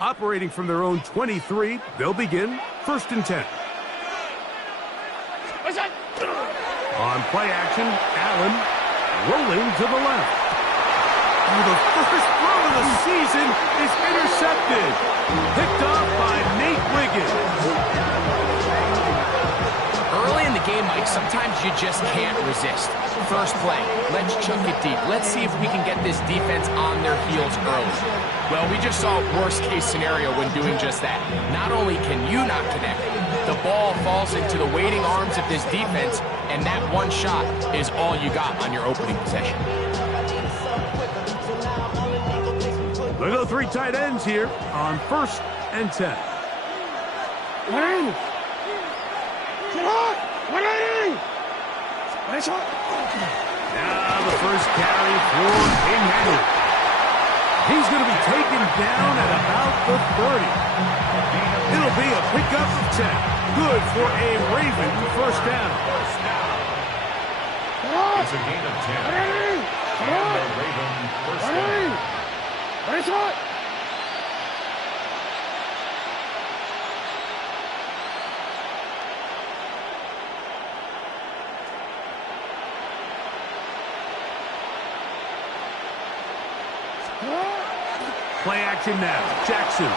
Operating from their own 23, they'll begin 1st and 10. On play action, Allen rolling to the left. The first throw of the season is intercepted. Picked off by Nate Wiggins. Early in the game, Mike, sometimes you just can't resist. First play, let's chuck it deep. Let's see if we can get this defense on their heels early. Well, we just saw a worst-case scenario when doing just that. Not only can you not connect, the ball falls into the waiting arms of this defense, and that one shot is all you got on your opening possession. They go 3 tight ends here on 1st and 10. Now the first carry for King Henry. He's going to be taken down at about the 30. It'll be a pickup of 10. Good for a Raven first down. It's a gain of 10. And the Raven first down. Play action now. Jackson.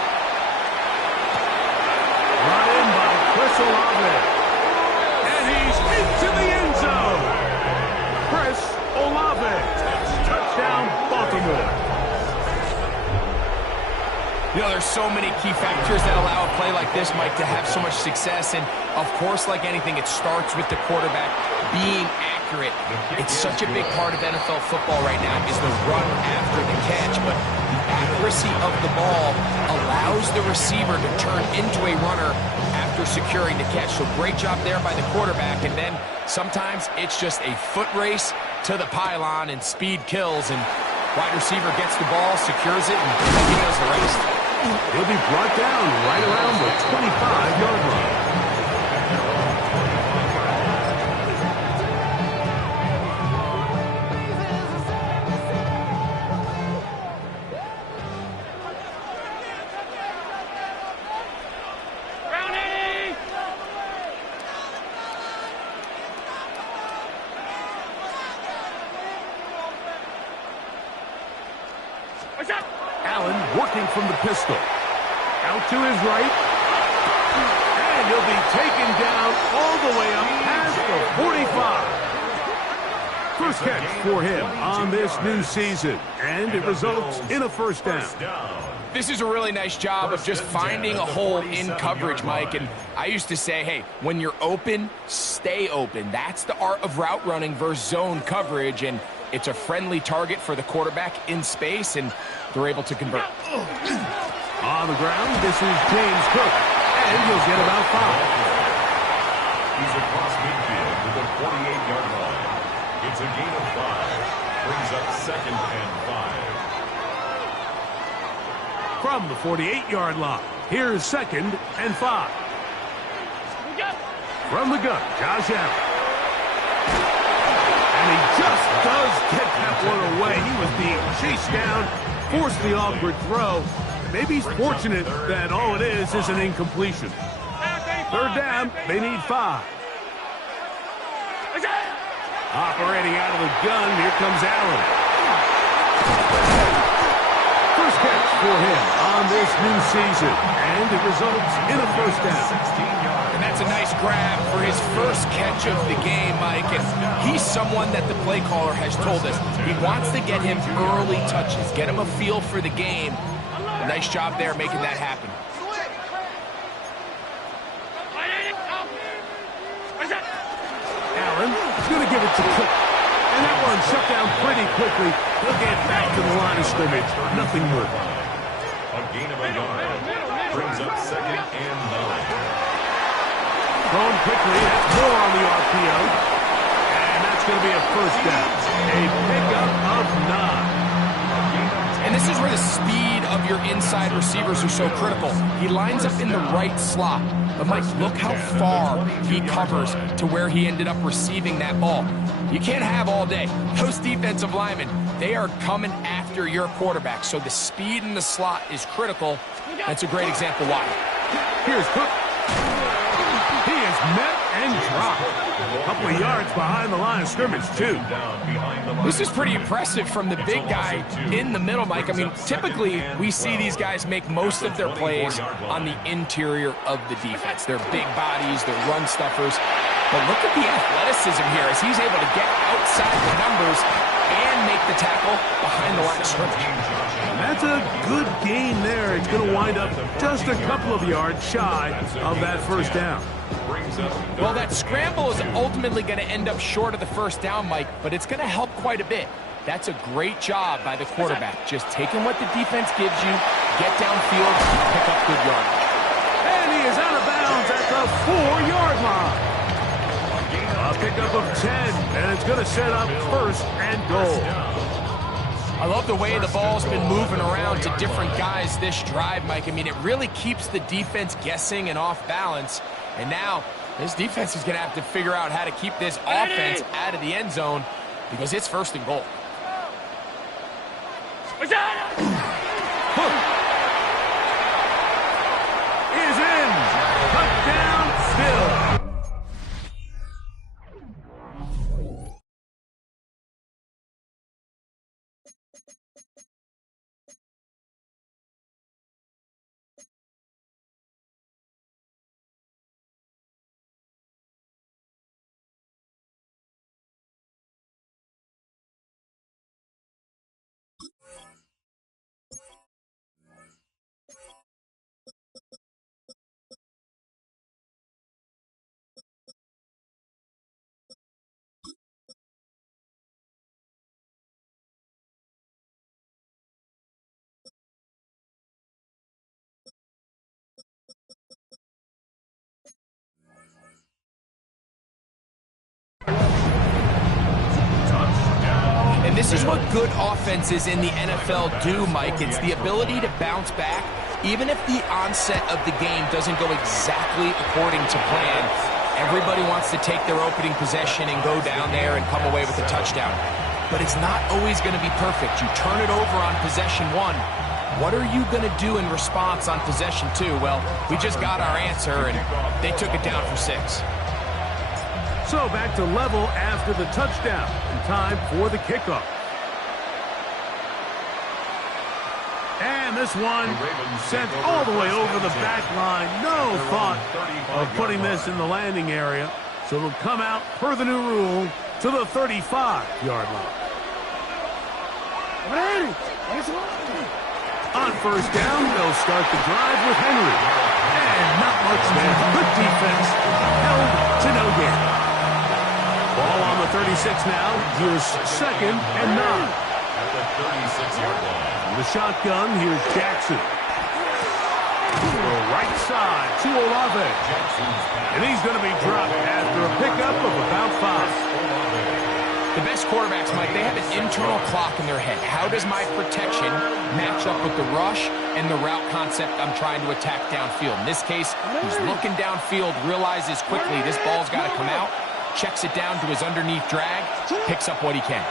Run in by Chris Olave. And he's into the end zone. Chris Olave. Touchdown, Baltimore. You know, there's so many key factors that allow a play like this, Mike, to have so much success. And, of course, like anything, it starts with the quarterback being accurate. It's such a big part of NFL football right now is the run after the catch. But the accuracy of the ball allows the receiver to turn into a runner after securing the catch. So great job there by the quarterback. And then sometimes it's just a foot race to the pylon and speed kills. And wide receiver gets the ball, secures it, and he does the rest. He'll be brought down right around the 25-yard line. Allen working from the pistol. Out to his right. And he'll be taken down all the way up past the 45. First catch for him on this new season. And it results in a first down. This is a really nice job of just finding a hole in coverage, Mike. And I used to say, hey, when you're open, stay open. That's the art of route running versus zone coverage. And it's a friendly target for the quarterback in space, and they're able to convert. On the ground, this is James Cook, and he'll get about 5. He's across midfield to the 48-yard line. It's a gain of 5. Brings up 2nd and 5. From the 48-yard line, here's 2nd and 5. From the gun, Josh Allen. And he just does get that one away. He was being chased down, forced the awkward throw. Maybe he's fortunate that all it is an incompletion. 3rd down, they need 5. Operating out of the gun, here comes Allen. First catch for him on this new season, and it results in a first down. And that's a nice grab for his first catch of the game, Mike. And he's someone that the play caller has told us he wants to get him early touches, get him a feel for the game. Nice job there making that happen. Allen is going to give it to Cook. And that one shut down pretty quickly. He'll get back to the line of scrimmage. Nothing more. A gain of a yard. Brings up 2nd and 9. Thrown quickly. That's more on the RPO. And that's going to be a first down. A pickup of 9. And this is where the speed of your inside receivers are so critical. He lines up in the right slot. But, Mike, look how far he covers to where he ended up receiving that ball. You can't have all day. Those defensive linemen, they are coming after your quarterback. So the speed in the slot is critical. That's a great example why. Here's Cook. He is met and dropped. A couple of yards behind the line of scrimmage, too. This is pretty impressive from the big guy in the middle, Mike. I mean, typically we see these guys make most of their plays on the interior of the defense. They're big bodies, they're run stuffers. But look at the athleticism here as he's able to get outside the numbers and make the tackle behind the line of scrimmage. That's a good gain there. It's going to wind up just a couple of yards shy of that first down. Well, that scramble is ultimately going to end up short of the first down, Mike, but it's going to help quite a bit. That's a great job by the quarterback. Just taking what the defense gives you, get downfield, pick up good yardage. And he is out of bounds at the 4-yard line. A pickup of 10, and it's going to set up first and goal. I love the way the ball's been moving around to different guys this drive, Mike. I mean, it really keeps the defense guessing and off balance. And now this defense is going to have to figure out how to keep this offense out of the end zone because it's first and goal. Is in. Touchdown, still. And this is what good offenses in the NFL do, Mike. It's the ability to bounce back, even if the onset of the game doesn't go exactly according to plan. Everybody wants to take their opening possession and go down there and come away with a touchdown. But it's not always going to be perfect. You turn it over on possession 1. What are you going to do in response on possession 2? Well, we just got our answer, and they took it down for 6. So back to level after the touchdown, and time for the kickoff. And this one sent all the way over the back line. No thought of putting this in the landing area. So it'll come out, per the new rule, to the 35-yard line. On first down, they'll start the drive with Henry. And not much there. Good defense, held to no gain. Ball on the 36 now. Here's second and 9. At the 36-yard line. From the shotgun, here's Jackson. To the right side to Olave. And he's going to be dropped after a pickup of about 5. The best quarterbacks, Mike, they have an internal clock in their head. How does my protection match up with the rush and the route concept I'm trying to attack downfield? In this case, he's looking downfield, realizes quickly this ball's got to come out, checks it down to his underneath drag, picks up what he can.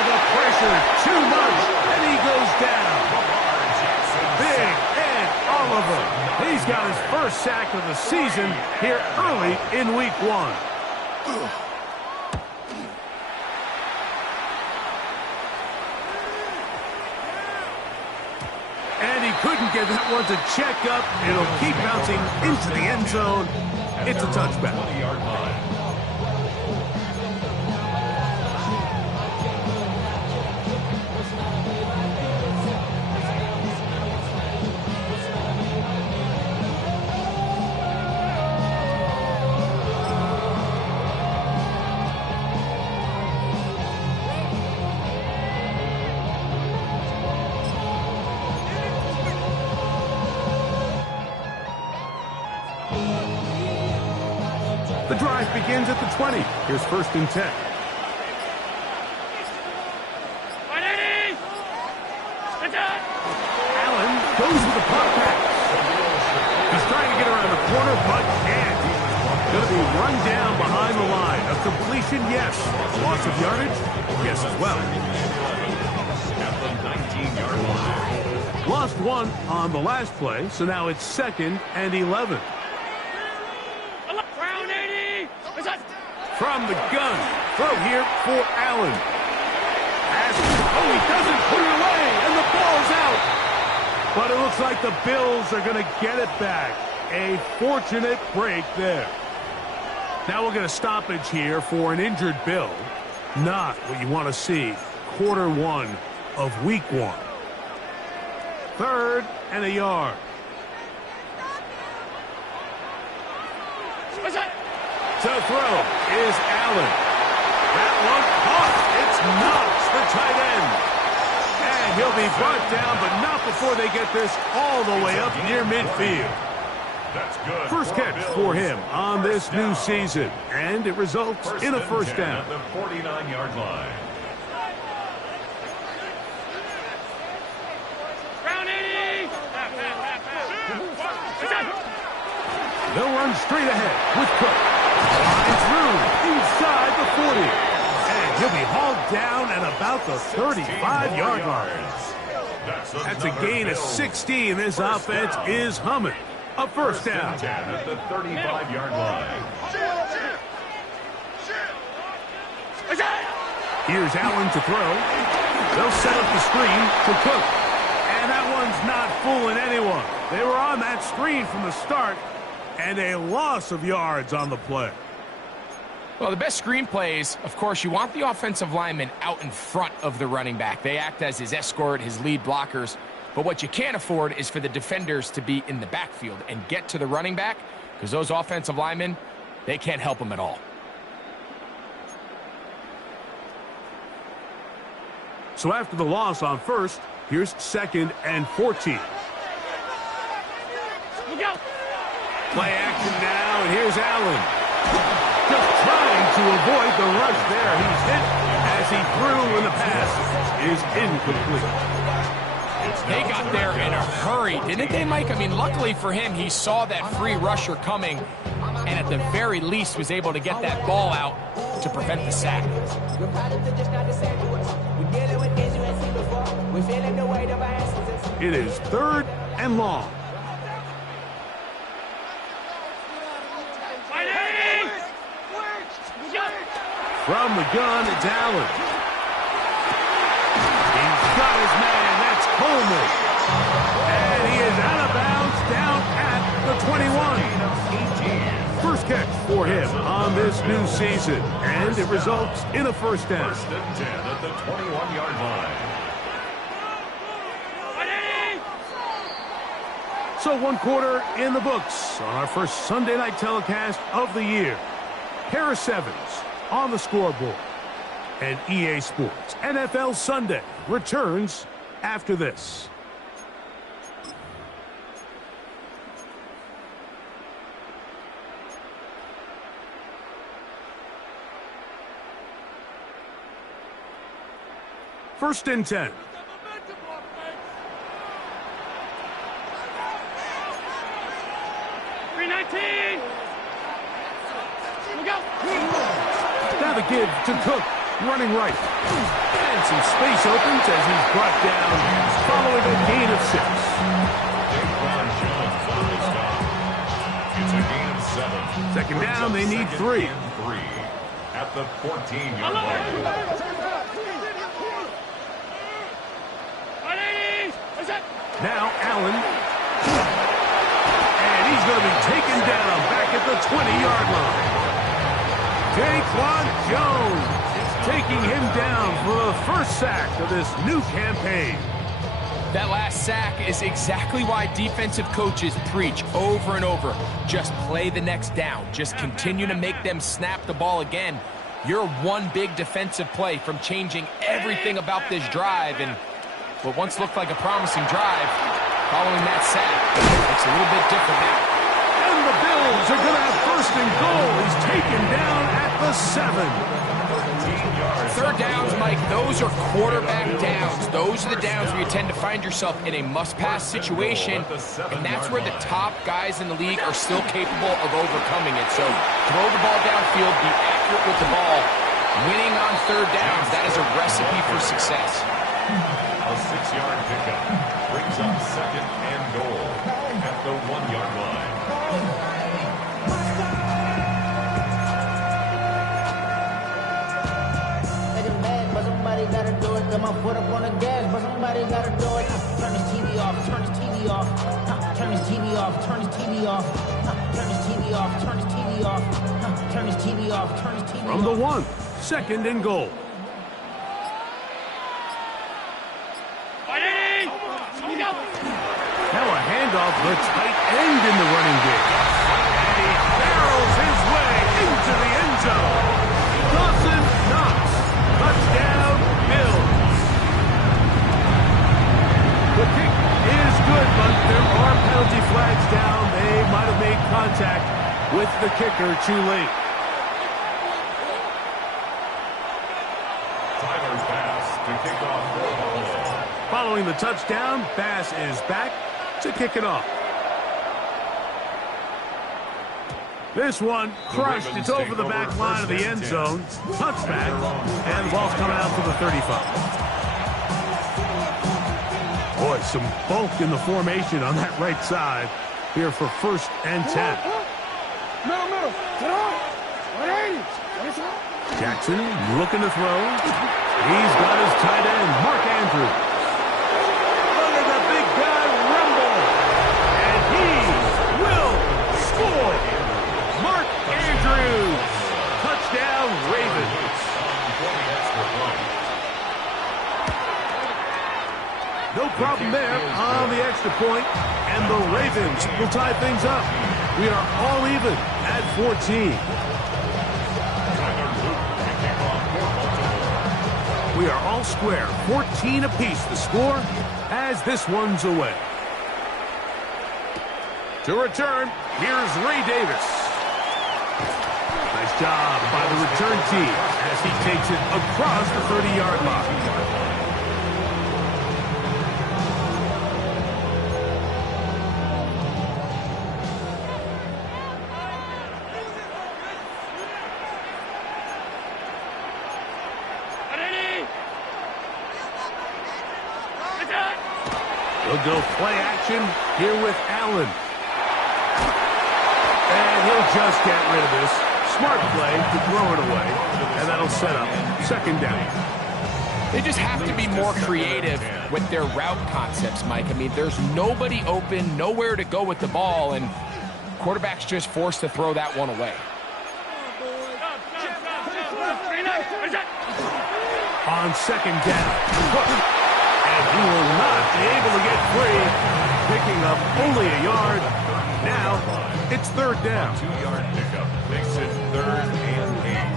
The pressure, too much, and he goes down. Big Ed Oliver. He's got his first sack of the season here early in week 1. And he couldn't get that one to check up. It'll keep bouncing into the end zone. It's a touchback. 20-yard line. The drive begins at the 20. Here's first and 10. Allen goes with the pump pass. He's trying to get around the corner, but can't. Going to be run down behind the line. A completion, yes. A loss of yardage, yes as well. At the 19-yard line. Lost one on the last play, so now it's 2nd and 11. From the gun, throw here for Allen. He doesn't put it away, and the ball's out. But it looks like the Bills are going to get it back. A fortunate break there. Now we'll get a stoppage here for an injured Bill. Not what you want to see. Quarter 1 of week 1. 3rd and a yard. To throw is Allen. That one caught. It's Knox, the tight end. And he'll be brought down, but not before they get this all the way up near midfield. That's good. First catch for him on this new season, and it results in a first down. At the 49-yard line. They'll run straight ahead with Cook. Flying through inside the 40. And he'll be hauled down at about the 35-yard line. That's a gain of 16. This offense is humming. A first down. 10 at the 35-yard line. Here's Allen to throw. They'll set up the screen to Cook. And that one's not fooling anyone. They were on that screen from the start. And a loss of yards on the play. Well, the best screen plays, of course, you want the offensive lineman out in front of the running back. They act as his escort, his lead blockers. But what you can't afford is for the defenders to be in the backfield and get to the running back, because those offensive linemen, they can't help him at all. So after the loss on first, here's 2nd and 14. Play action now, and here's Allen. Just trying to avoid the rush there. He's hit as he threw, and the pass is incomplete. They got there in a hurry, didn't they, Mike? I mean, luckily for him, he saw that free rusher coming, and at the very least was able to get that ball out to prevent the sack. It is 3rd and long. From the gun, it's Allen. He's got his man. That's Coleman. And he is out of bounds down at the 21. First catch for him on this new season. And it results in a first down. 1st and 10 at the 21-yard line. So 1 quarter in the books on our first Sunday night telecast of the year. Harris Evans on the scoreboard. And EA Sports NFL Sunday returns after this. First and 10. Now the give to Cook, running right. And some space opens as he's brought down following a gain of 6. It's a gain of 7. 2nd down, they need 3. At the 14-yard line. Now Allen. And he's going to be taken down back at the 20-yard line. Daquan Jones is taking him down for the first sack of this new campaign. That last sack is exactly why defensive coaches preach over and over. Just play the next down. Just continue to make them snap the ball again. You're one big defensive play from changing everything about this drive. And what once looked like a promising drive, following that sack, looks a little bit different now. And the Bills are going to have first and goal. He's taken down at the 7. 3rd downs, Mike, Mike, those are quarterback downs. Those are the downs where you tend to find yourself in a must-pass situation, and that's where the top guys in the league are still capable of overcoming it. So throw the ball downfield, be accurate with the ball. Winning on third downs, that is a recipe for success. A 6-yard pickup brings up second and goal at the 1-yard line. Somebody gotta do it. Got my foot up on the gas, but somebody gotta do it. Turn this TV off, turn this TV off. Turn this TV off, turn this TV off. Turn this TV off, turn this TV off. Turn this TV off, turn this TV off. From the 1, second and goal. Now a handoff, the tight end in the running game. And he barrels his way into the end zone. Dawson Knox. Touchdown, Bills. The kick is good, but there are penalty flags down. They might have made contact with the kicker too late. Tyler's pass to kick off for Buffalo. Following the touchdown, Bass is back to kick it off. This one crushed. It's over the back line of the end zone. Touchback. And the ball's coming out to the 35. Boy, some bulk in the formation on that right side here for 1st and 10. Jackson looking to throw. He's got his tight end, Mark Andrews. Look at the big guy rumble. And he will score. Mark Andrews. Touchdown, Ravens. No problem there on the extra point, and the Ravens will tie things up. We are all even at 14. We are all square, 14 apiece the score as this one's away. To return, here's Ray Davis. Nice job by the return team as he takes it across the 30-yard line. He'll go play action here with Allen. And he'll just get rid of this. Smart play to throw it away. And that'll set up 2nd down. They just have to be more creative with their route concepts, Mike. I mean, there's nobody open, nowhere to go with the ball, and quarterback's just forced to throw that one away. On 2nd down. And he will not be able to get free, picking up only a yard. Now, it's 3rd down. 2-yard pickup makes it 3rd and 8.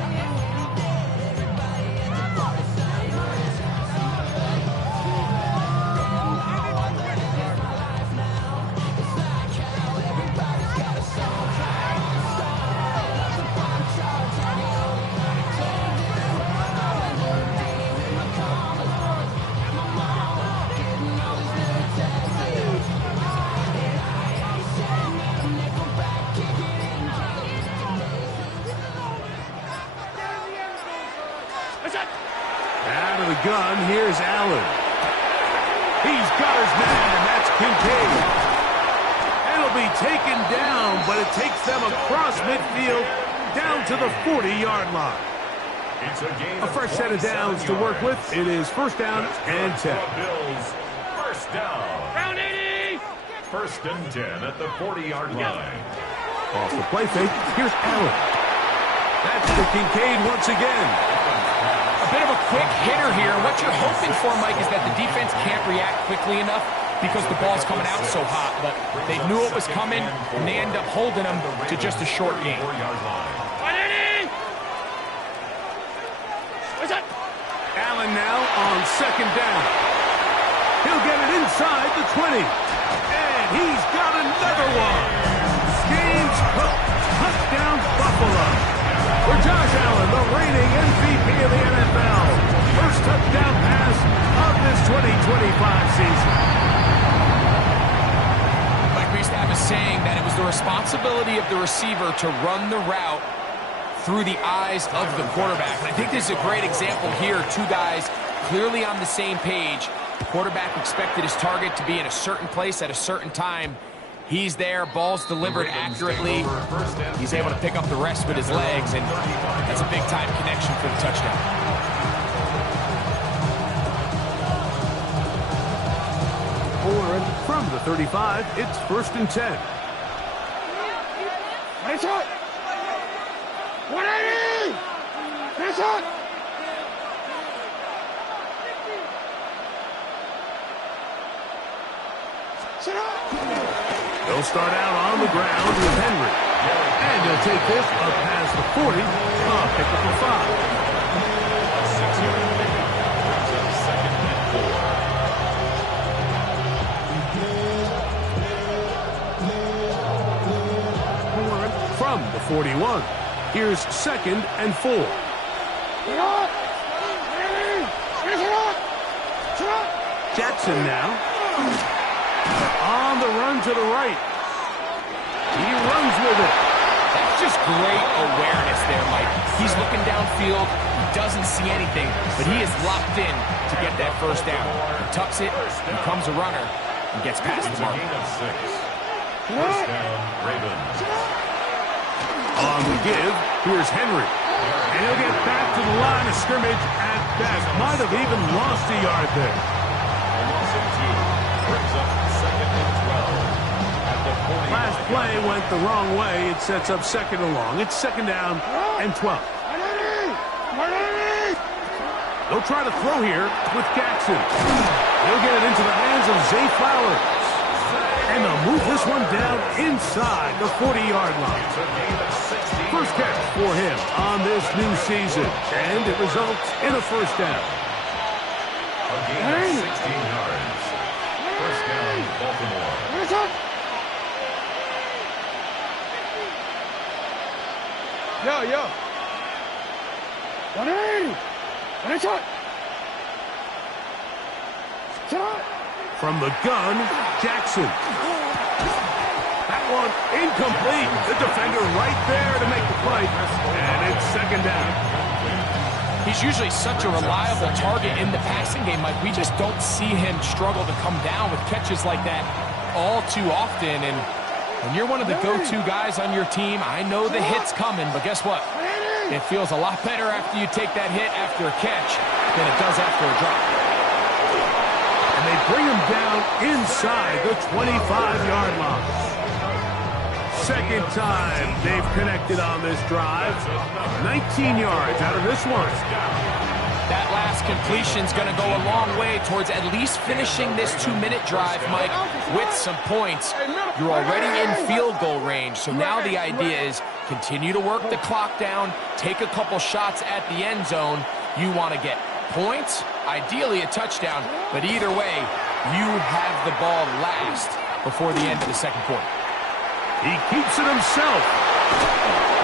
Out of the gun, here's Allen. He's got his man, that's Kincaid. It'll be taken down, but it takes them across midfield down to the 40-yard line. A fresh set of downs to work with. It is 1st down and 10. Bills, 1st down. Round 80! 1st and 10 at the 40-yard line. Off the play fake, here's Allen. That's to Kincaid once again. A bit of a quick hitter here. What you're hoping for, Mike, is that the defense can't react quickly enough because the ball's coming out so hot. But they knew it was coming, and they end up holding them to just a short game. Allen now on 2nd down. He'll get it inside the 20. And he's got another one. Game's hooked. Touchdown, Buffalo. For Josh Allen, the reigning MVP of the NFL. First touchdown pass of this 2025 season. Like we used to have a saying that it was the responsibility of the receiver to run the route through the eyes of the quarterback. And I think this is a great example here. Two guys clearly on the same page. The quarterback expected his target to be in a certain place at a certain time. He's there, ball's delivered accurately. He's able to pick up the rest with his legs, and that's a big-time connection for the touchdown. From the 35, it's 1st and 10. Nice hit! 180! Nice hit! Sit up! They'll start out on the ground with Henry. And he'll take this up past the 40, pick up a 5. A 6-yard pickup brings up 2nd and 4. From the 41, here's 2nd and 4. Sit up! Sit up! Jackson now. On the run to the right. He runs with it. That's just great awareness there, Mike. He's looking downfield. He doesn't see anything, but he is locked in to get that first down. He tucks it, becomes a runner, and gets past the mark. Gain of 6. First down, Ravens. On the give, here's Henry. And he'll get back to the line of scrimmage at best. Might have even lost a yard there. A loss of 2 brings up 2nd and 12. At the 40. Last play went the wrong way. It sets up 2nd and long. It's 2nd down and 12. They'll try to throw here with Jackson. He'll get it into the hands of Zay Flowers. And they'll move this one down inside the 40-yard line. First catch for him on this new season. And it results in a first down. A gain of 16 yards. First down, Baltimore. Yo. 180! Nice hit! Sit up! From the gun, Jackson. That one incomplete. The defender right there to make the play. And it's 2nd down. He's usually such a reliable target in the passing game, Mike. We just don't see him struggle to come down with catches like that all too often. And when you're one of the go-to guys on your team, I know the hit's coming, but guess what? It feels a lot better after you take that hit after a catch than it does after a drop. And they bring him down inside the 25-yard line. Second time they've connected on this drive. 19 yards out of this one. That last completion's going to go a long way towards at least finishing this 2-minute drive, Mike, with some points. You're already in field goal range, so now the idea is continue to work the clock down, take a couple shots at the end zone. You want to get points, ideally a touchdown, but either way, you have the ball last before the end of the second quarter. He keeps it himself.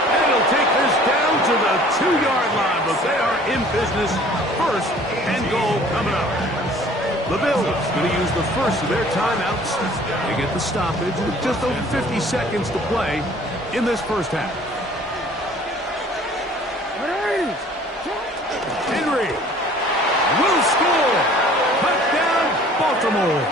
And he'll take this down to the 2-yard line, but they are in business. First and goal coming up. The Bills going to use the first of their timeouts to get the stoppage with just over 50 seconds to play in this first half. Henry will score. Touchdown, Baltimore.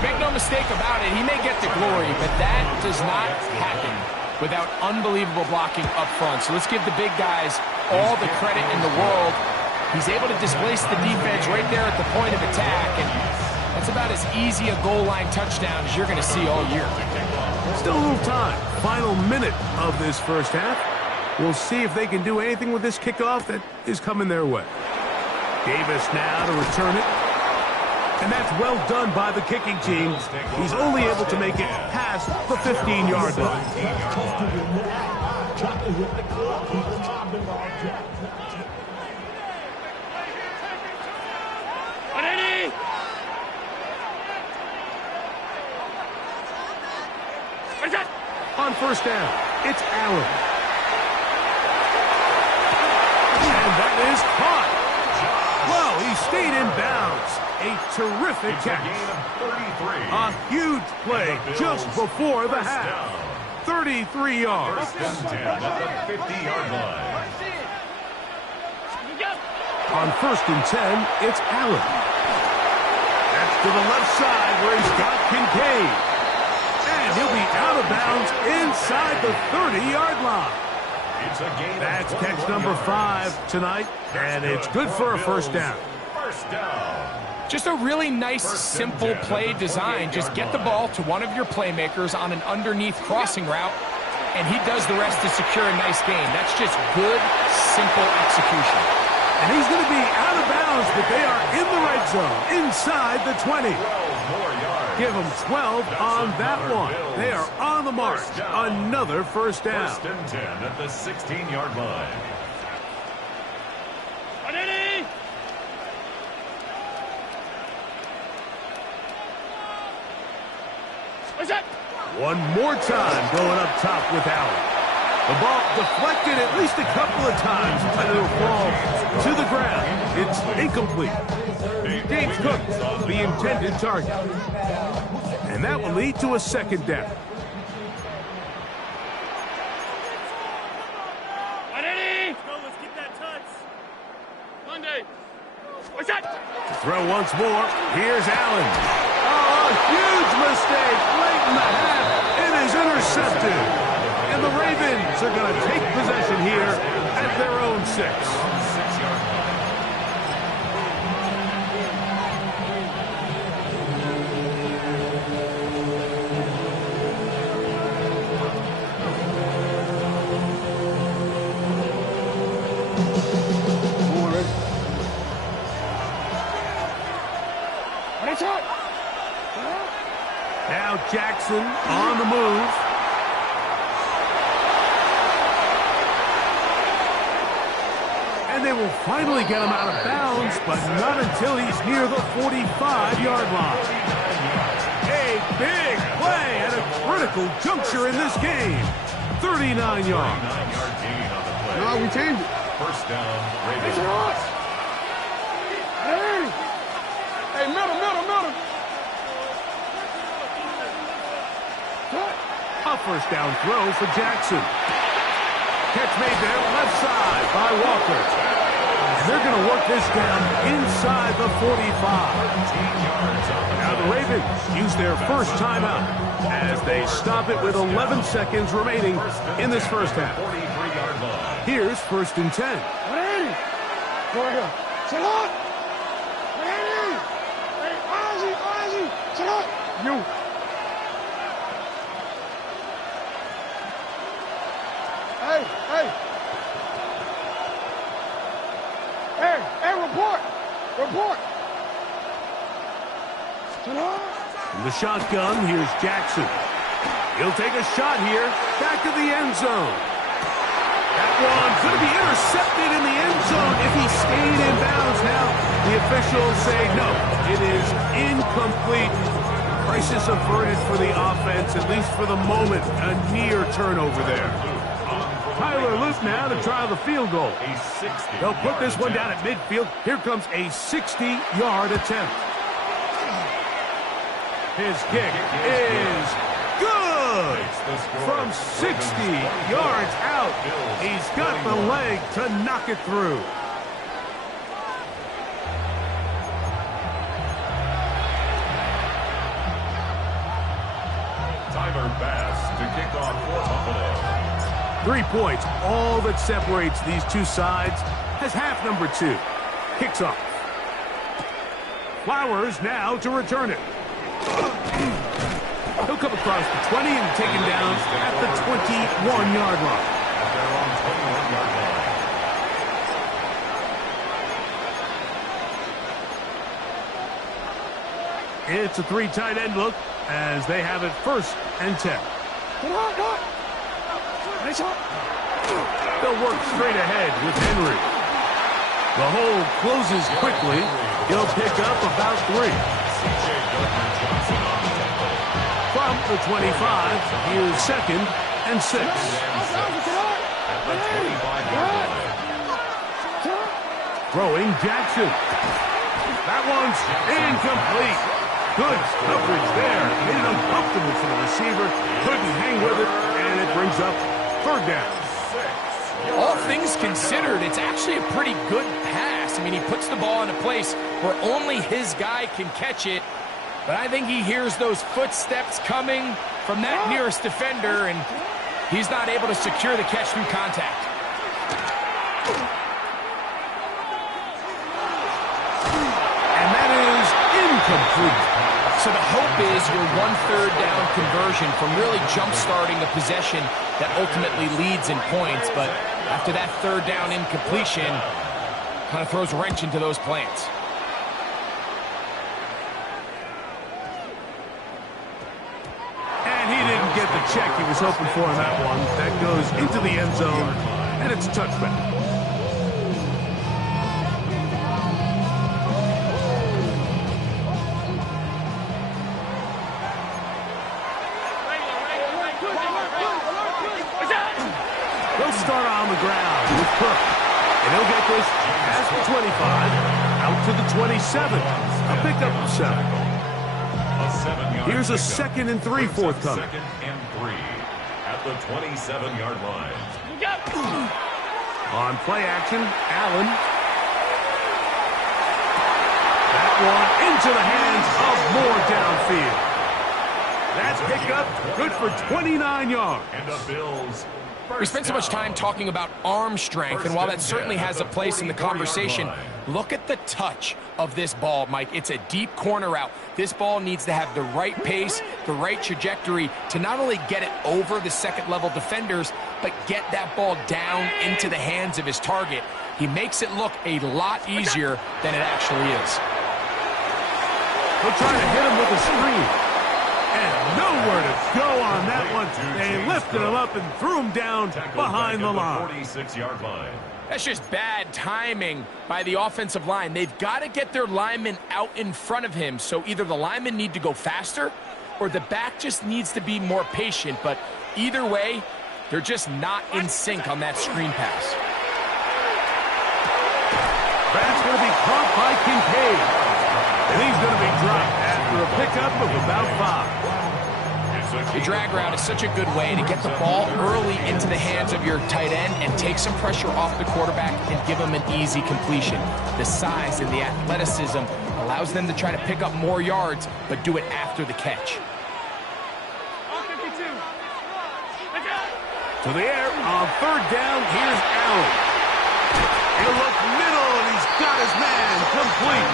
Make no mistake about it, he may get the glory, but that does not happen without unbelievable blocking up front. So let's give the big guys all the credit in the world. He's able to displace the defense right there at the point of attack, and that's about as easy a goal line touchdown as you're going to see all year. Still a little time. Final minute of this first half. We'll see if they can do anything with this kickoff that is coming their way. Davis now to return it. And that's well done by the kicking team. He's only able to make it past the 15-yard line. On first down, it's Allen. is caught. Whoa, he stayed in bounds. A terrific catch. A huge play just before the half. 33 yards. First and 10 at the 50-yard line. On first and 10, it's Allen. That's to the left side where he's got Kincaid. And he'll be out of bounds inside the 30-yard line. It's a gain. That's catch number 5 tonight, and it's good for a first down. First down. Just a really nice, simple play design. Just get the ball to one of your playmakers on an underneath crossing route, and he does the rest to secure a nice gain. That's just good, simple execution. And he's going to be out of bounds, but they are in the red zone, inside the 20. 12 more yards. Give them 12 on that one. They are on the mark. Another first down. First and 10 at the 16-yard line. One more time going up top with Allen. The ball deflected at least a couple of times, but it'll fall to the ground. It's incomplete. James Cook, the intended target. And that will lead to a second down. Let's get that touch. Monday. What's that? To throw once more, here's Allen. Oh, a huge mistake late in the half. It is intercepted. And the Ravens are going to take possession here at their own 6. 6-yard line. Now Jackson on the move. And they will finally get him out of bounds, but not until he's near the 45-yard line. A big play at a critical juncture in this game. 39 yards. 9-yard gain on the play. No, we changed it. First down, Ravens. Hey, middle. A first down throw for Jackson. Catch made there, left side by Walker. And they're going to work this down inside the 45. Now the Ravens use their first timeout as they stop it with 11 seconds remaining in this first half. 43-yard line. Here's first and 10. Ready? Go ahead. Sit up. Ready? Hey, Ozzy. Sit up. You. Hey, report. From the shotgun, here's Jackson. He'll take a shot here, back to the end zone. That one's going to be intercepted in the end zone if he stayed in bounds. Now, the officials say no, it is incomplete. Crisis averted for the offense, at least for the moment. A near turnover there. Tyler Luke now to try the field goal. They'll put this one down at midfield. Here comes a 60-yard attempt. His kick is good. From 60 yards out, he's got the leg to knock it through. Tyler Bass to kick off for Buffalo. 3 points, all that separates these two sides, as half number 2 kicks off. Flowers now to return it. He'll come across the 20 and taken down at the 21-yard line. At their own 21-yard line. It's a 3 tight end look as they have it first and 10. They'll work straight ahead with Henry. The hole closes quickly. He'll pick up about 3. From the 25, here's second and 6. At the 25-yard line. Throwing Jackson. That one's incomplete. Good coverage there. Made it uncomfortable for the receiver. Couldn't hang with it, and it brings up third down. All things considered, it's actually a pretty good pass. I mean, he puts the ball in a place where only his guy can catch it. But I think he hears those footsteps coming from that nearest defender, and he's not able to secure the catch through contact. And that is incomplete. So the hope is your 1/3 down conversion from really jump-starting a possession that ultimately leads in points. But after that 3rd down incompletion, kind of throws a wrench into those plans. And he didn't get the check he was hoping for in that one. That goes into the end zone, and it's a touchback. They'll start on the ground with Cook. And he'll get this past the 25, out to the 27. A pickup of 7. Here's a 2nd and 3 forthcoming. 2nd and 3 at the 27-yard line. On play action, Allen. That one into the hands of Moore downfield. That's pickup, good for 29 yards. And the Bills. We spent so much time talking about arm strength, and while that certainly has a place in the conversation, look at the touch of this ball, Mike. It's a deep corner route. This ball needs to have the right pace, the right trajectory to not only get it over the second-level defenders, but get that ball down into the hands of his target. He makes it look a lot easier than it actually is. They'll try to hit him with a screen. And nowhere to go on that one. They lifted him up and threw him down behind the line. 46-yard line. That's just bad timing by the offensive line. They've got to get their linemen out in front of him, so either the linemen need to go faster or the back just needs to be more patient. But either way, they're just not in sync on that screen pass. That's going to be caught by Kincaid. And he's going to be dropped after a pickup of about 5. The drag route is such a good way to get the ball early into the hands of your tight end and take some pressure off the quarterback and give him an easy completion. The size and the athleticism allows them to try to pick up more yards, but do it after the catch. To the air on 3rd down, here's Allen. He'll look middle, and he's got his man complete.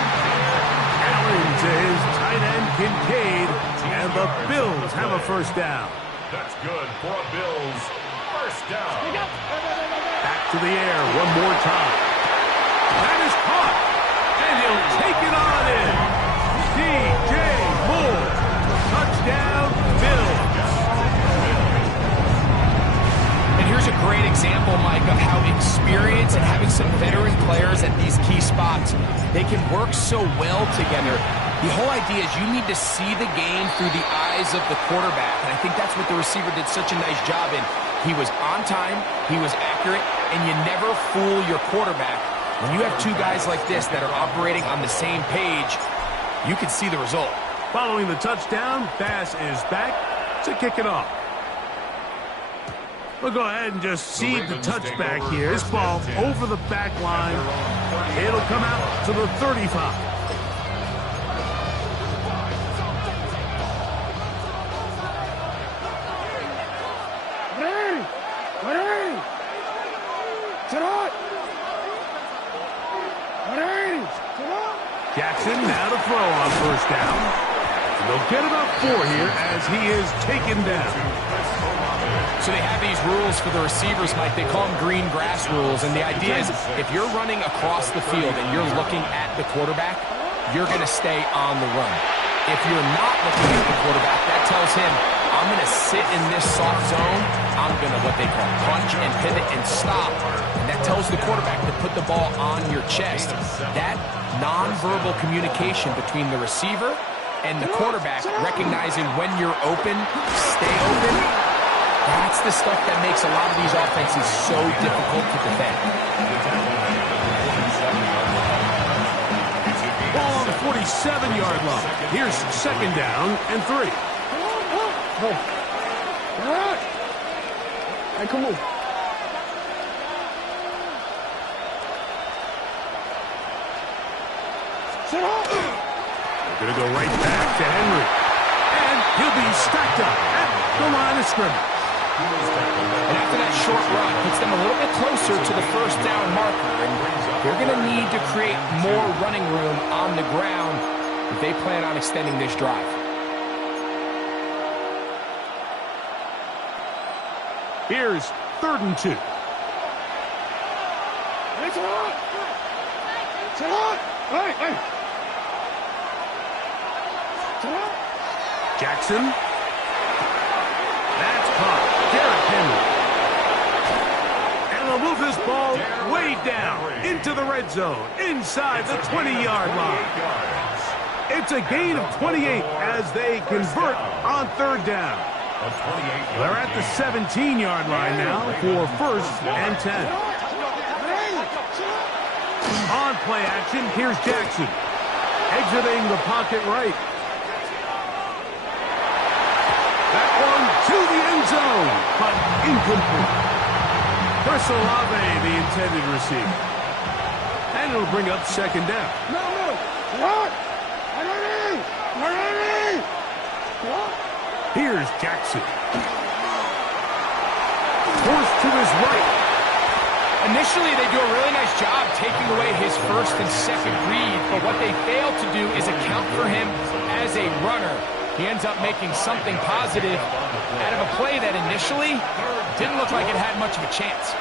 Allen to his tight end, Kincaid, and the Bills have a 1st down. That's good for a Bills 1st down. Back to the air one more time. That is caught, and he'll take it on in. D.J. Moore, touchdown, Bills. And here's a great example, Mike, of how experience and having some veteran players at these key spots, they can work so well together. The whole idea is you need to see the game through the eyes of the quarterback, and I think that's what the receiver did such a nice job in. He was on time, he was accurate, and you never fool your quarterback. When you have two guys like this that are operating on the same page, you can see the result. Following the touchdown, Bass is back to kick it off. We'll go ahead and just seed the touchback here. This ball over the back line. It'll come out to the 35. Jackson now to throw on 1st down. And they'll get about 4 here as he is taken down. So they have these rules for the receivers, Mike. They call them green grass rules. And the idea is if you're running across the field and you're looking at the quarterback, you're going to stay on the run. If you're not looking at the quarterback, that tells him, I'm going to sit in this soft zone. I'm going to, what they call, punch and pivot and stop. And that tells the quarterback to put the ball on your chest. That nonverbal communication between the receiver and the quarterback, recognizing when you're open, stay open, that's the stuff that makes a lot of these offenses so difficult to defend. 27-yard line. Here's second down and 3. Go. All right. Hey, come on. Sit up. They're going to go right back to Henry. And he'll be stacked up at the line of scrimmage. And after that short run, puts them a little bit closer to the first down marker. And they're going to need to create more running room on the ground if they plan on extending this drive. Here's 3rd and 2. Hey, sit up. Sit up. Hey. Sit up. Jackson. That's caught. Derrick Henry. And they'll move this ball way down into the red zone, inside the 20-yard line. It's a gain of 28 as they convert on 3rd down. They're at the 17-yard line now for 1st and 10. On play action, here's Jackson. Exiting the pocket right. That one to the end zone, but incomplete. Chris Olave, the intended receiver. And it'll bring up second down. No. What? Here's Jackson. Forced to his right. Initially, they do a really nice job taking away his first and second read, but what they fail to do is account for him as a runner. He ends up making something positive out of a play that initially didn't look like it had much of a chance.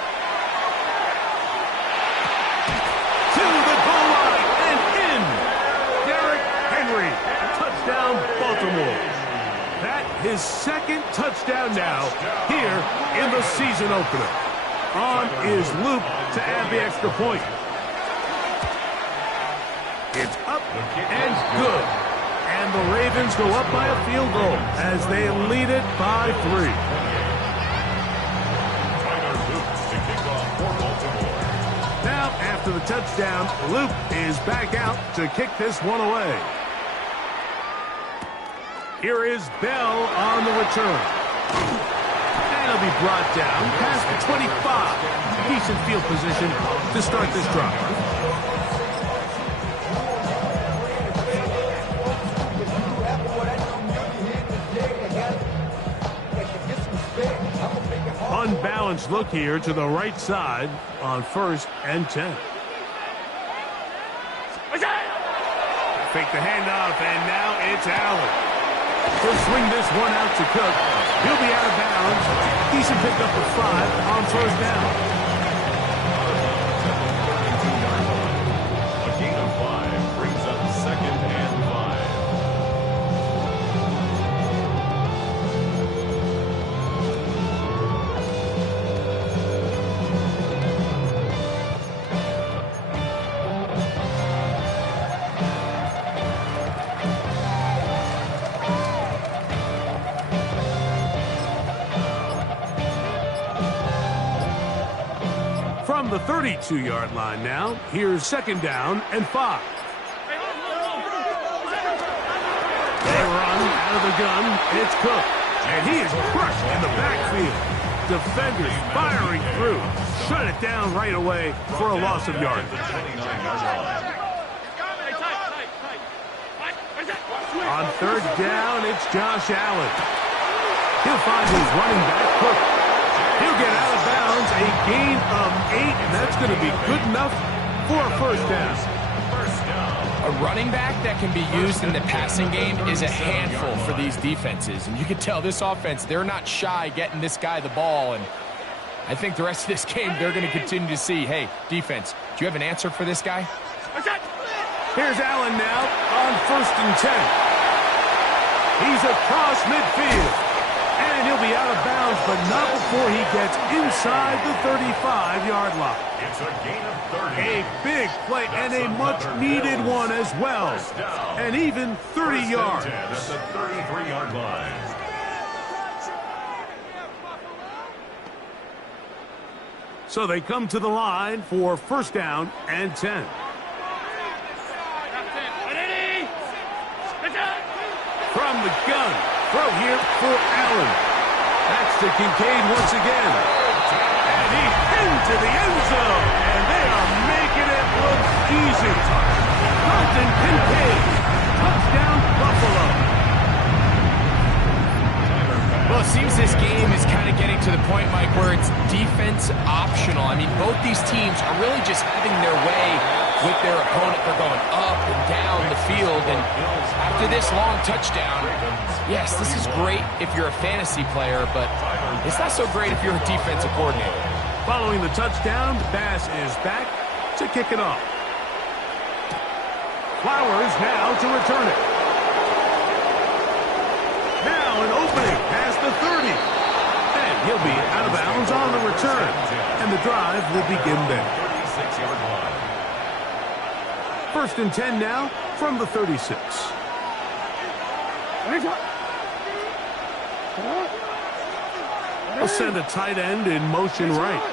To the goal line and in. Derrick Henry. Touchdown, Baltimore. That his second touchdown now here in the season opener. On is Luke to add the extra point. It's up and good. And the Ravens go up by a field goal as they lead it by 3. Now, after the touchdown, Luke is back out to kick this one away. Here is Bell on the return. And he'll be brought down past the 25. Decent field position to start this drive. Unbalanced look here to the right side on 1st and 10. Fake the handoff, and now it's Allen. He'll swing this one out to Cook. He'll be out of bounds. Decent pickup of 5 on 1st down. A gain of 5 brings up 2nd and 5. From the 32-yard line now, here's 2nd down and 5. They run out of the gun. It's Cook. And he is crushed in the backfield. Defenders firing through. Shut it down right away for a loss of yardage. On 3rd down, it's Josh Allen. He'll find his running back, Cook. He'll get out of bounds, a gain of 8, and that's going to be good enough for a 1st down. A running back that can be used in the passing game is a handful for these defenses. And you can tell this offense, they're not shy getting this guy the ball. And I think the rest of this game, they're going to continue to see, hey, defense, do you have an answer for this guy? Here's Allen now on 1st and 10. He's across midfield. And he'll be out of bounds, but not before he gets inside the 35-yard line. It's a gain of 30. A big play and a much-needed one as well. And even 30 yards. At the 33-yard line. So they come to the line for 1st down and 10. the gun. Throw here for Allen. That's to Kincaid once again. And he's into the end zone. And they are making it look easy. Dalton Kincaid. Touchdown, Buffalo. Well, it seems this game is kind of getting to the point, Mike, where it's defense optional. I mean, both these teams are really just having their way with their opponent. They're going up and down the field. And after this long touchdown, yes, this is great if you're a fantasy player, but it's not so great if you're a defensive coordinator. Following the touchdown, Bass is back to kick it off. Flowers now to return it. Now an opening past the 30. And he'll be out of bounds on the return. And the drive will begin there. 36-yard line. 1st and 10 now from the 36. He'll send a tight end in motion right.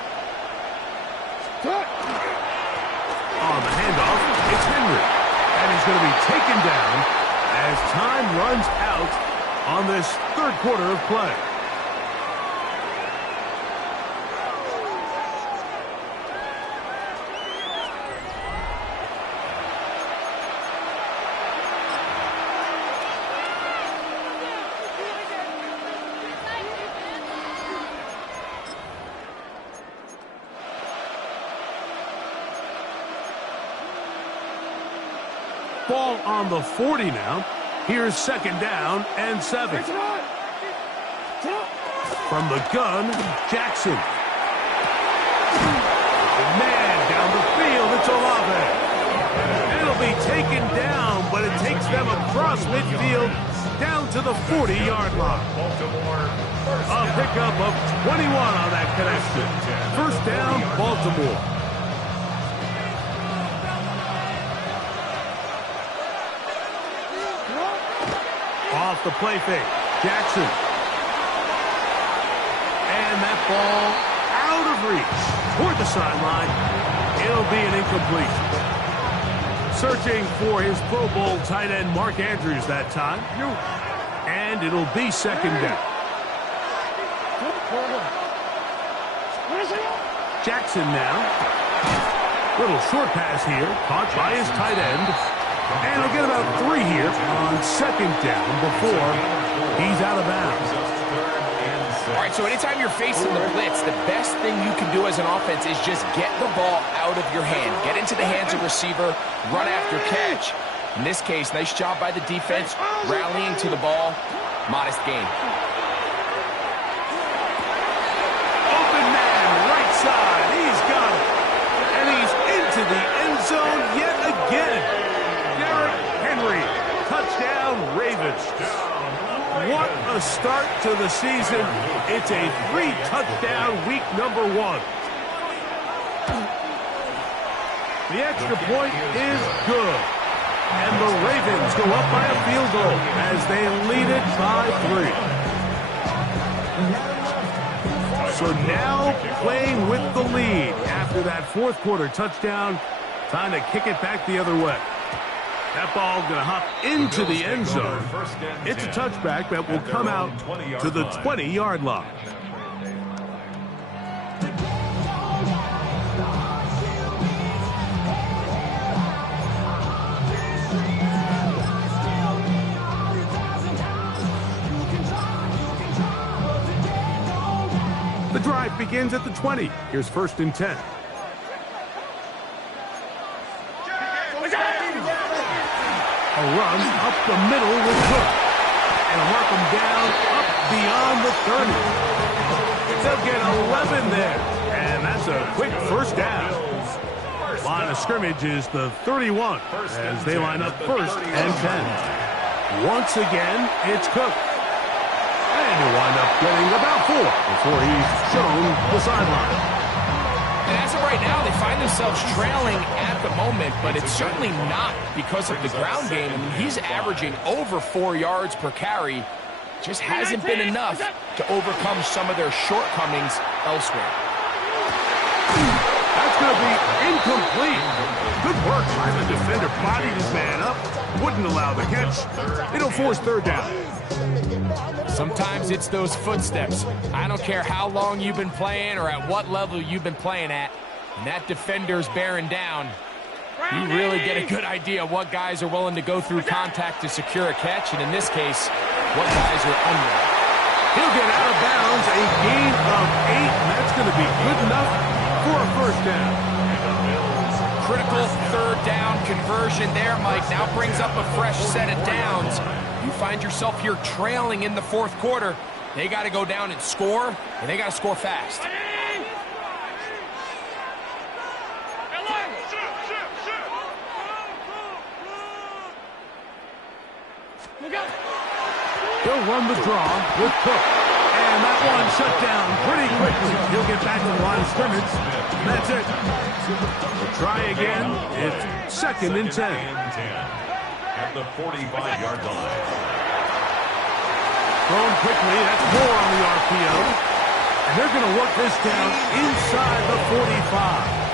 On the handoff, it's Henry. And he's going to be taken down as time runs out on this 3rd quarter of play. Ball on the 40 now. Here's 2nd down and 7. From the gun, Jackson. Man down the field, it's Olave. It'll be taken down, but it takes them across midfield down to the 40-yard line. A pickup of 21 on that connection. 1st down, Baltimore. Off the play fake. Jackson. And that ball out of reach. Toward the sideline. It'll be an incompletion. Searching for his Pro Bowl tight end Mark Andrews that time. And it'll be 2nd down. Jackson now. Little short pass here. Caught by his tight end. And he'll get about 3 here on 2nd down before he's out of bounds. All right, so anytime you're facing the blitz, the best thing you can do as an offense is just get the ball out of your hand. Get into the hands of receiver, run after catch. In this case, nice job by the defense, rallying to the ball. Modest gain. Open man, right side. He's got it. And he's into the end zone yet again. Henry, touchdown Ravens. What a start to the season. It's a 3-touchdown week number 1. The extra point is good. And the Ravens go up by a field goal as they lead it by 3. So now playing with the lead after that 4th quarter touchdown. Time to kick it back the other way. That ball going to hop into the end zone. It's a touchback that will come out to the 20-yard line. The drive begins at the 20. Here's 1st and 10. A run up the middle with Cook. And mark him down up beyond the 30. They'll get 11 there. And that's a quick 1st down. Line of scrimmage is the 31 as they line up 1st and 10. Once again, it's Cook. And he'll wind up getting about 4 before he's shown the sideline. And as of right now, they find themselves trailing at the moment, but it's certainly not because of the ground game. I mean, he's averaging over 4 yards per carry. Just hasn't been enough to overcome some of their shortcomings elsewhere. That's going to be incomplete. Good work by the defender. Bodied his man up. Wouldn't allow the catch. It'll force third down. Sometimes it's those footsteps. I don't care how long you've been playing or at what level you've been playing at. And that defender's bearing down. You really get a good idea of what guys are willing to go through contact to secure a catch, and in this case, what guys are under. He'll get out of bounds, a gain of 8, and that's going to be good enough for a first down. Critical third down conversion there, Mike. Now brings up a fresh set of downs. You find yourself here trailing in the fourth quarter. They got to go down and score, and they got to score fast. He'll run the draw with Cook. And that one shut down pretty quickly. He'll get back to the line of scrimmage. That's it. We'll try again. It's 2nd and 10. At the 45-yard line. Thrown quickly. That's more on the RPO. And they're going to work this down inside the 45.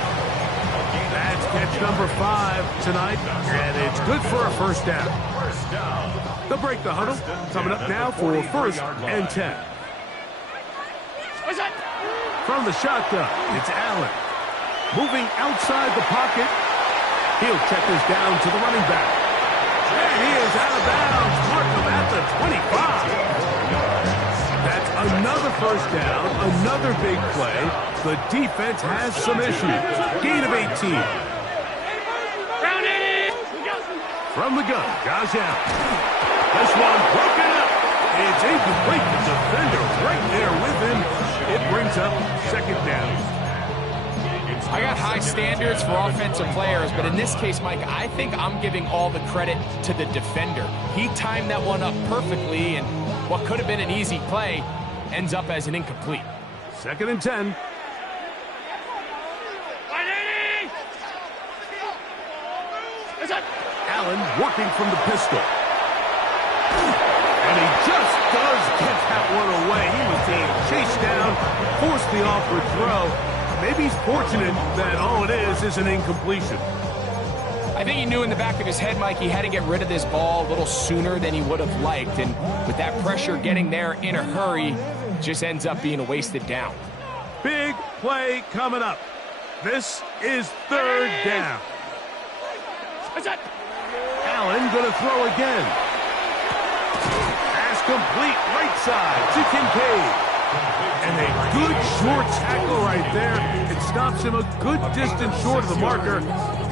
That's catch number 5 tonight. And it's good for a first down. They'll break the huddle. Coming up now for 1st and 10. From the shotgun, it's Allen. Moving outside the pocket. He'll check this down to the running back. And he is out of bounds. Mark him at the 25. That's another first down, another big play. The defense has some issues. Gain of 18. From the gun, Josh Allen. This one broken up. It's incomplete. The defender right there with him. It brings up 2nd down. I got high standards for offensive players, but in this case, Mike, I think I'm giving all the credit to the defender. He timed that one up perfectly, and what could have been an easy play ends up as an incomplete. 2nd and 10. Allen working from the pistol. And he just does get that one away. He was being chased down, forced the awkward throw. Maybe he's fortunate that all it is an incompletion. I think he knew in the back of his head, Mike, he had to get rid of this ball a little sooner than he would have liked. And with that pressure getting there in a hurry, just ends up being a wasted down. Big play coming up. This is 3rd down. Allen going to throw again. Pass complete right side to Kincaid. And a good short tackle right there. It stops him a good distance short of the marker.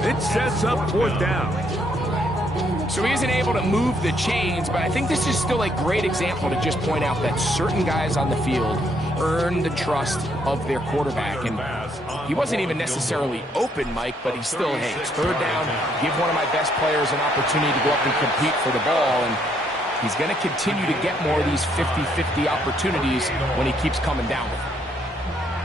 It sets up 4th down. So he isn't able to move the chains, but I think this is still a great example to just point out that certain guys on the field earn the trust of their quarterback. And he wasn't even necessarily open, Mike, but he still, hey, it's 3rd down. Give one of my best players an opportunity to go up and compete for the ball. And he's going to continue to get more of these 50-50 opportunities when he keeps coming down with it.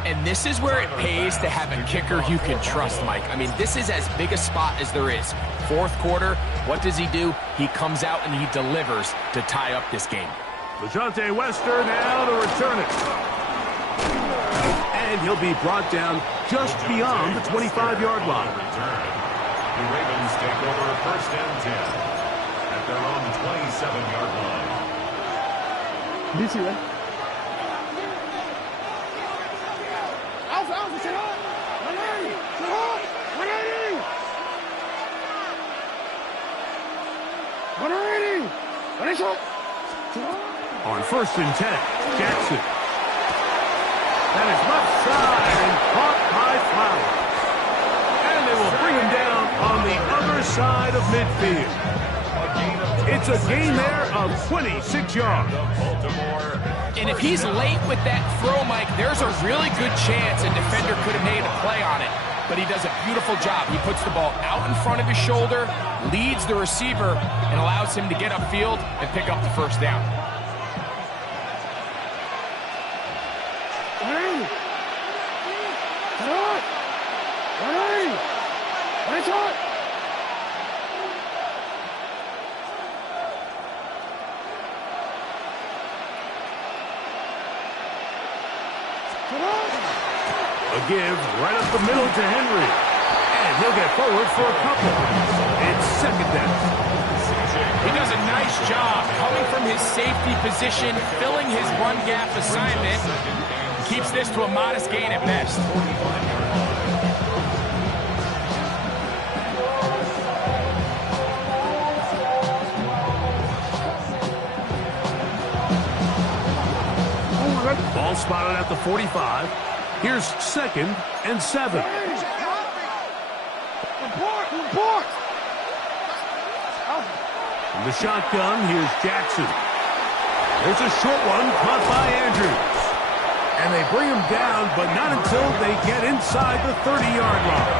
And this is where it pays to have a kicker you can trust, Mike. I mean, this is as big a spot as there is. 4th quarter, what does he do? He comes out and he delivers to tie up this game. LaJohntay Wester now to return it. And he'll be brought down just beyond the 25-yard line. The Ravens take over 1st and 10 at their own 27-yard line. DC, right? On 1st and 10, Jackson. That is left side and caught by Flowers. And they will bring him down on the other side of midfield. It's a gain there of 26 yards. And if he's late with that throw, Mike, there's a really good chance a defender could have made a play on it. But he does a beautiful job. He puts the ball out in front of his shoulder, leads the receiver, and allows him to get upfield and pick up the 1st down. give right up the middle to Henry. And he'll get forward for a couple. It's second down. He does a nice job coming from his safety position, filling his run gap assignment. Keeps this to a modest gain at best. Ball spotted at the 45. Here's 2nd and 7. From the shotgun, here's Jackson. There's a short one caught by Andrews. And they bring him down, but not until they get inside the 30-yard line.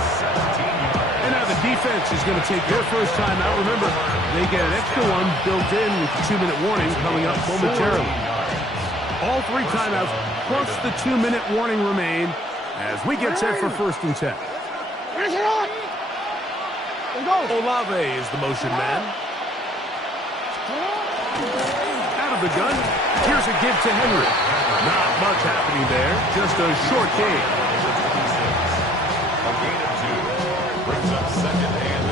And now the defense is going to take their first timeout. Remember, they get an extra one built in with the 2-minute warning coming up momentarily. All 3 timeouts plus the 2-minute warning remain as we get set for 1st and 10. Olave is the motion man. Out of the gun, here's a give to Henry. Not much happening there, just a short gain. A gain of 2 brings up 2nd and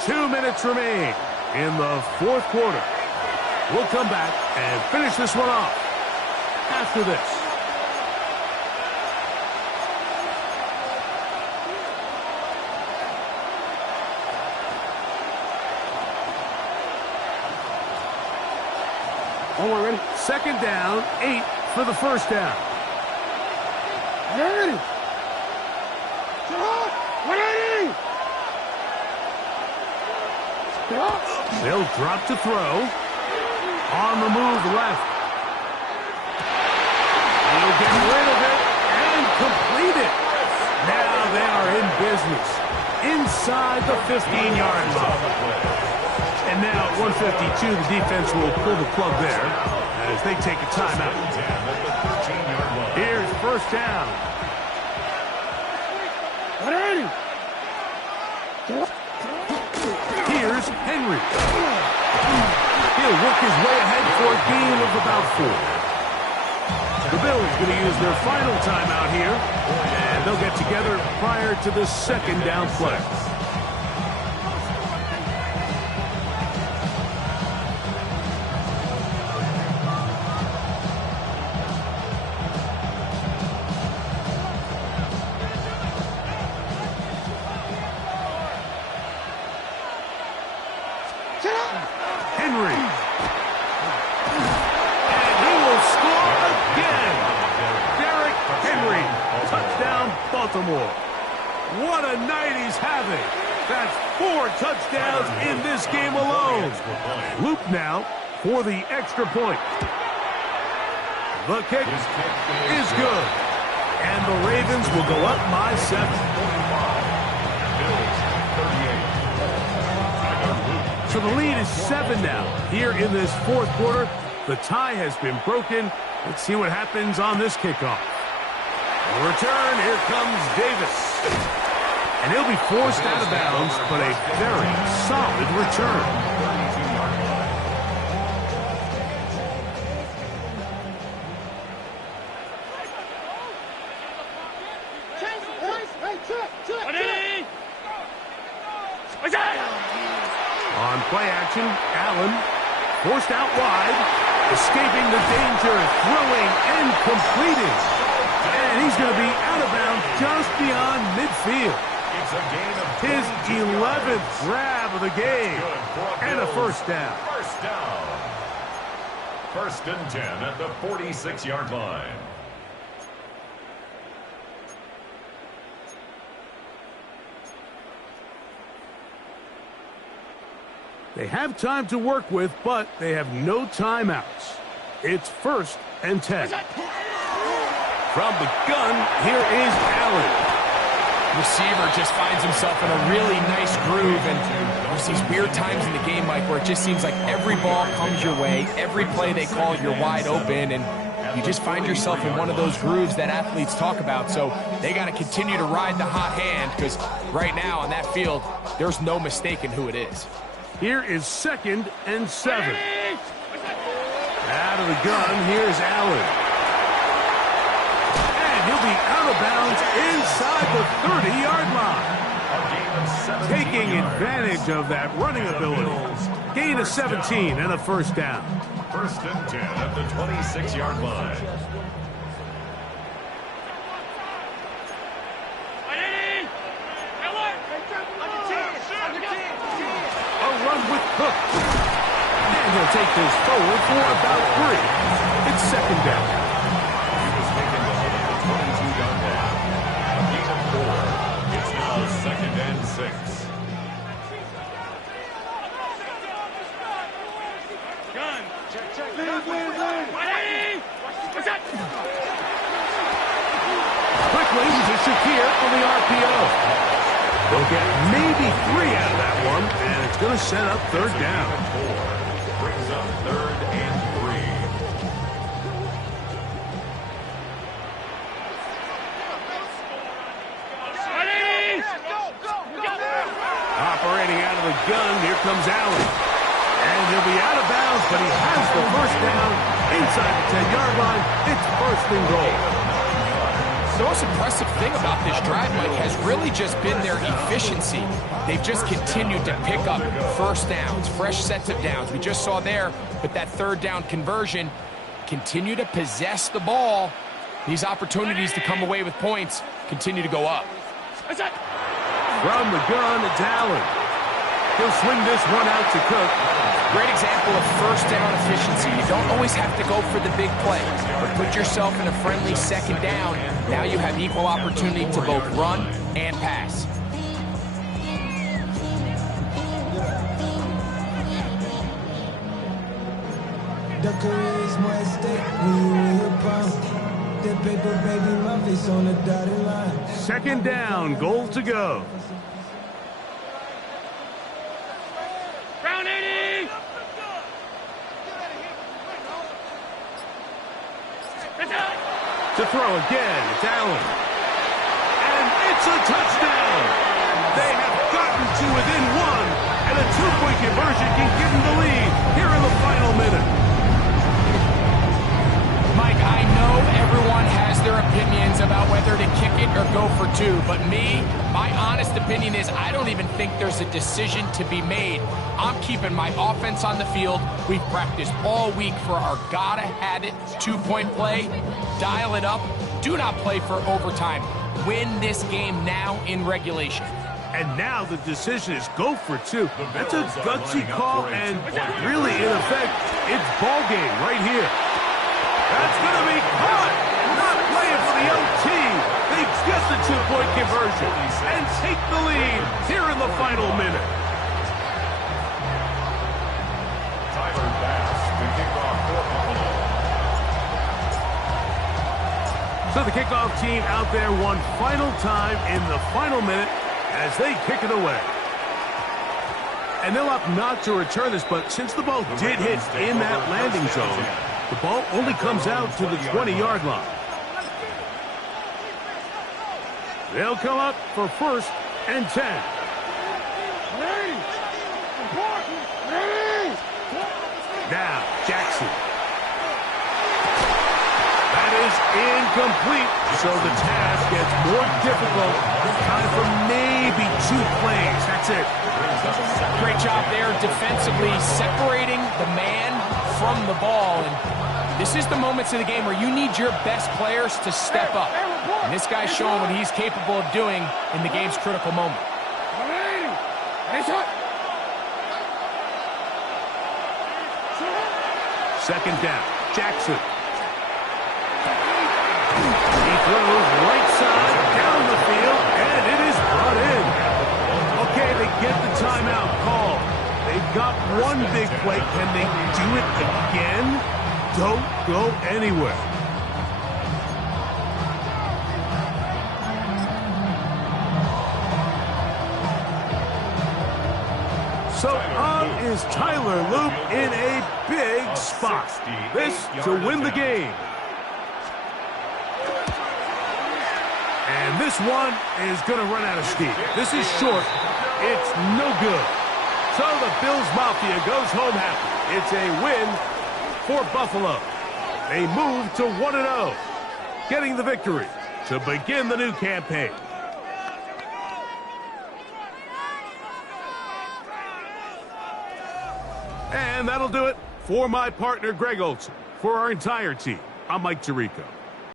8. 2 minutes remain in the 4th quarter. We'll come back and finish this one off after this. Oh, we're ready. 2nd down, 8 for the 1st down. Ready. 180. They'll drop to throw. On the move left. He'll get rid of it and complete it. Now they are in business inside the 15-yard line. And now at 152, the defense will pull the plug there as they take a timeout. Here's 1st down. 180. Here's Henry. He'll work his way ahead for a gain of about 4. The Bills going to use their final timeout here, and they'll get together prior to the 2nd down play. Henry. And he will score again. Derrick Henry. Touchdown, Baltimore. What a night he's having. That's 4 touchdowns in this game alone. Loop now for the extra point. The kick is good. And the Ravens will go up by 7. So the lead is 7 now. Here in this 4th quarter, the tie has been broken. Let's see what happens on this kickoff. A return, here comes Davis. And he'll be forced out of bounds, but a very solid return. On play action, Allen forced out wide, escaping the danger, throwing and completing. And he's going to be out of bounds just beyond midfield. His 11th grab of the game and a 1st down. 1st and 10 at the 46-yard line. They have time to work with, but they have no timeouts. It's 1st and 10. From the gun, here is Allen. Receiver just finds himself in a really nice groove, and there's these weird times in the game, Mike, where it just seems like every ball comes your way, every play they call, you're wide open, and you just find yourself in one of those grooves that athletes talk about. So they got to continue to ride the hot hand, because right now on that field, there's no mistaking who it is. Here is 2nd and 7. Out of the gun, here's Allen. And he'll be out of bounds inside the 30-yard line. Taking advantage of that running ability. Gain of 17 and a first down. 1st and 10 at the 26-yard line. A run with Cook. And he'll take this forward for about 3. It's 2nd down. He was taken down at the 22-yard line. A gain of 4. It's now 2nd and 6. Quickly to Shakir on the RPO. They'll get maybe 3 out of that one, and it's going to set up 3rd down. 4 brings up 3rd and 3. Operating out of the gun, here comes Allen. And he'll be out of bounds, but he has the first down inside the 10-yard line. It's 1st and goal. The most impressive thing about this drive, Mike, has really just been their efficiency. They've just continued to pick up first downs, fresh sets of downs. We just saw there with that 3rd down conversion, continue to possess the ball. These opportunities to come away with points continue to go up. From the gun, it's Allen. He'll swing this one out to Cook. Great example of first down efficiency. You don't always have to go for the big play, but put yourself in a friendly 2nd down. Now you have equal opportunity to both run and pass. The career is more at stake when you win your crown. That paper, baby, my face on the dotted line. 2nd down, goal to go. To throw again, it's Allen. And it's a touchdown! They have gotten to within 1, and a 2-point conversion can give them the lead here in the final minute. Mike, I know everyone has their opinions about whether to kick it or go for 2, but my honest opinion is I don't even think there's a decision to be made. I'm keeping my offense on the field. We've practiced all week for our gotta-have-it 2-point play. Dial it up. Do not play for overtime. Win this game now in regulation. And now the decision is go for 2. That's a gutsy call, and really, in effect, it's ball game right here. That's going to be caught. Not playing for the OT. They get the 2-point conversion and take the lead here in the final minute. Tyler Bass to kick off for Buffalo. So the kickoff team out there one final time in the final minute as they kick it away. And they'll opt not to return this, but since the ball did hit in that landing zone, the ball only comes out to the 20-yard line. They'll come up for 1st and 10. Now, Jackson. That is incomplete, so the task gets more difficult. Time for maybe 2 plays. That's it. Great job there defensively, separating the man from the ball. And this is the moments in the game where you need your best players to step up. And this guy's showing what he's capable of doing in the game's critical moment. 2nd down. Jackson. He throws right side down the field, and it is brought in. Okay, they get the timeout call. They've got one big play. Can they do it again? Don't go anywhere. So on is Tyler Loop in a big spot. This to win the game. And this one is going to run out of steam. This is short. It's no good. So the Bills Mafia goes home happy. It's a win for Buffalo. They move to 1-0, getting the victory to begin the new campaign. And that'll do it for my partner, Greg Olson. For our entire team, I'm Mike Tirico.